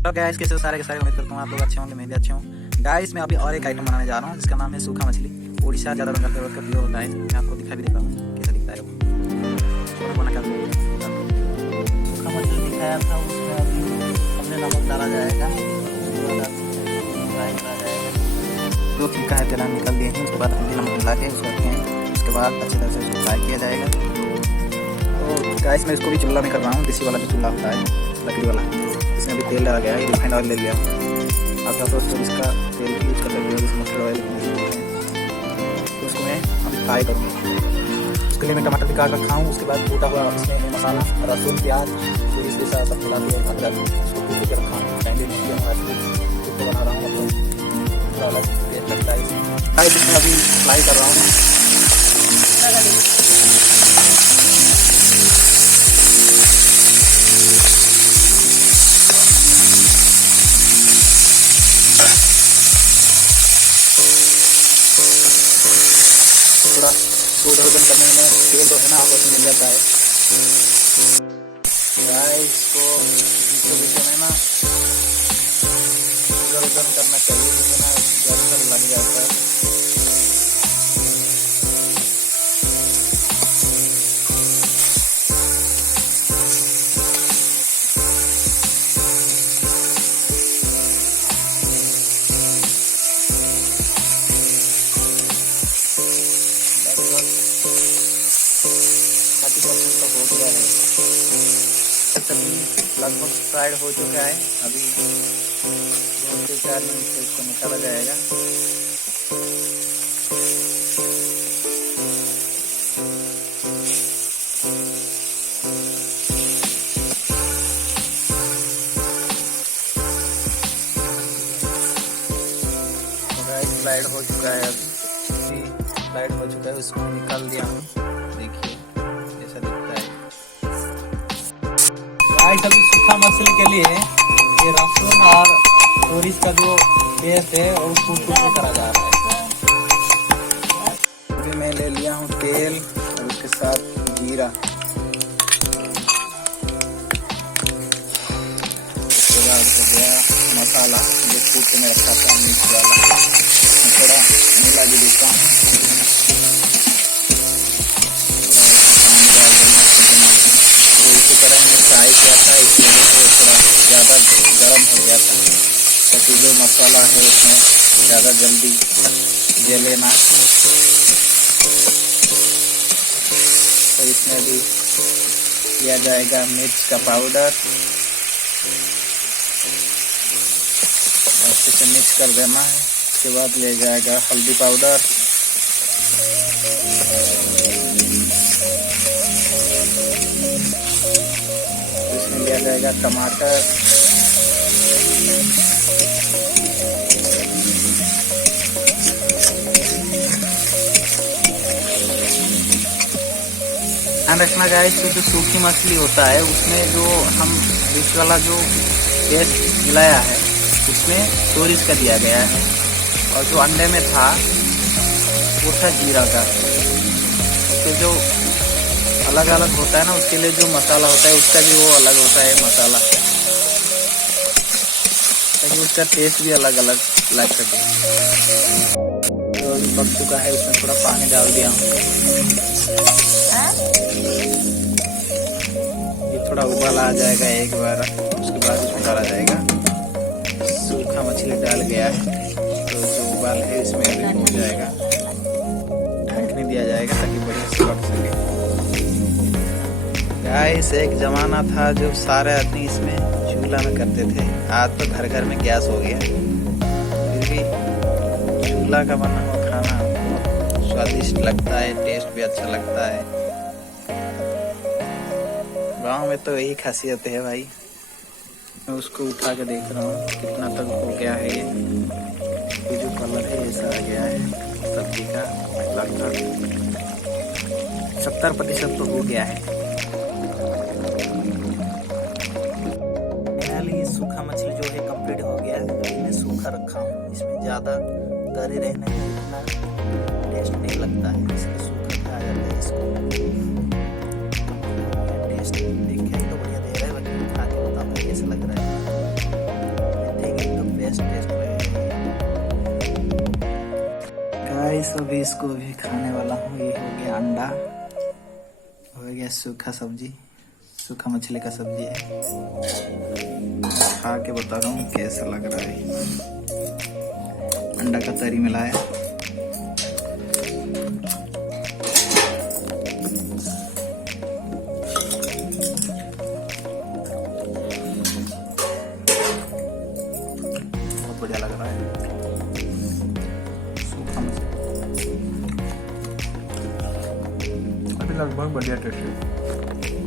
तो गाइस कैसे हो सारे के सारे, उम्मीद करता हूँ आप लोग अच्छे होंगे, मैं भी अच्छे हूँ। गाइस मैं अभी और एक आइटम बनाने जा रहा हूँ जिसका नाम है सूखा मछली। उड़ीसा ज़्यादा बंगाल पर्वत का प्योर होता है। मैं आपको दिखा भी देता हूँ कैसा दिखता है वो। छोटा बना कर सूखा मछली दिखाया था, उसमें अभी हमने नमक डाला जाएगा, उसके बाद फ्राई करा जाएगा। दो छिलका है तेल निकाल दिए हैं, उसके बाद हल्दी नमक मिला के उसको रखते हैं। उसके बाद अच्छी तरह से उसको फ्राई किया जाएगा। तो गाइस मैं इसको भी चूल्हा में कर रहा हूँ, देसी वाला जो चूल्हा होता है लकड़ी वाला, इसमें भी तेल डाला गया है, रिफाइंड ऑयल ले लिया हूँ। आप चाहो तो इसका तेल यूज कर सकते हो, इसमें मस्टर्ड ऑयल तो उसको मैं अभी फ्राई करूँगा। उसके लिए मैं टमाटर भी काट रखा हूँ। उसके बाद टूटा हुआ इसमें मसाला, लहसुन, प्याज, फिर इसके साथ सब मिला दिया, अदरक इसको कूट के रखा हूँ। पहले इसको बना रहा हूँ, मतलब थोड़ा अलग टेस्ट लगता है इसमें। इसमें अभी फ्राई कर रहा हूँ। थोड़ा गोल्डन करने में तेल तो है ना, आपस में मिल जाता है। इसको बीचों बीचों में ना इधर उधर करना चाहिए, क्योंकि ना ज़्यादातर लग जाता है। हो गया है, सब्जी लगभग फ्राइड हो चुका है। अभी 2 से 4 मिनट से इसको निकाला जाएगा। फ्राइड हो चुका है, अभी फ्राइड हो चुका है, उसको निकाल दिया हूँ। देखिए कैसा दिखता है। गाइस अभी सूखा मछली के लिए ये लहसुन और तोरिस का जो पेस्ट है वो कूट के करा जा रहा है। अभी मैं ले लिया हूँ तेल और उसके साथ जीरा। उसके बाद हो गया मसाला जो कूट के मैं रखा था मिर्च वाला, मैं थोड़ा मिला भी देता हूँ। कढ़ाई में फ्राई किया था, इस वजह से थोड़ा ज़्यादा गर्म हो गया था, ताकि जो मसाला है उसमें ज़्यादा जल्दी जले ना। तो इसमें भी किया जाएगा मिर्च का पाउडर, अच्छे से मिक्स कर देना है। उसके बाद ले जाएगा हल्दी पाउडर, इसमें लिया जाएगा टमाटर, ध्यान रखना गाइस, तो जो सूखी मछली होता है उसमें जो हम बीच वाला जो पेस्ट मिलाया है उसमें तोरिस का दिया गया है, और जो अंडे में था वो था जीरा का। उसके जो अलग अलग होता है ना, उसके लिए जो मसाला होता है उसका भी वो अलग होता है मसाला, ताकि उसका टेस्ट भी अलग अलग लग सके। तो अभी पक चुका है, उसमें थोड़ा पानी डाल दिया हूँ। ये थोड़ा उबाल आ जाएगा एक बार, उसके बाद इसमें डाला जाएगा सूखा मछली डाल गया है, तो जो उबाल है इसमें अभी हो जाएगा, ढकने दिया जाएगा ताकि बढ़िया से पक सके। गाइस एक ज़माना था जो सारे आदमी इसमें चूल्हा में करते थे, आज तो घर घर में गैस हो गया। फिर भी चूल्हा का बना हुआ खाना स्वादिष्ट लगता है, टेस्ट भी अच्छा लगता है। गांव में तो यही खासियत है भाई। मैं उसको उठा के देख रहा हूँ कितना तक हो गया है। ये जो कलर है ऐसा आ गया है सब्जी का, लगभग 70% तो हो गया है। फाइनली सूखा मछली जो है कंप्लीट हो गया है। मैं सूखा रखा हूँ, इसमें ज़्यादा तरे रहने में इतना टेस्ट नहीं लगता है, इसलिए सूखा खाया जाता है इसको। टेस्ट देख के ही तो बढ़िया दे रहा है, बाकी खा के बताऊँगा कैसा लग रहा है। गाइस अभी इसको भी खाने वाला हूँ। ये हो गया अंडा, हो गया सूखा सब्जी, सूखा मछली का सब्जी है। खा के बता रहा हूँ कैसा लग रहा है। अंडा का तरी मिलाया, बहुत बढ़िया लग रहा है। सूखा मछली अभी लगभग बढ़िया टेस्ट है।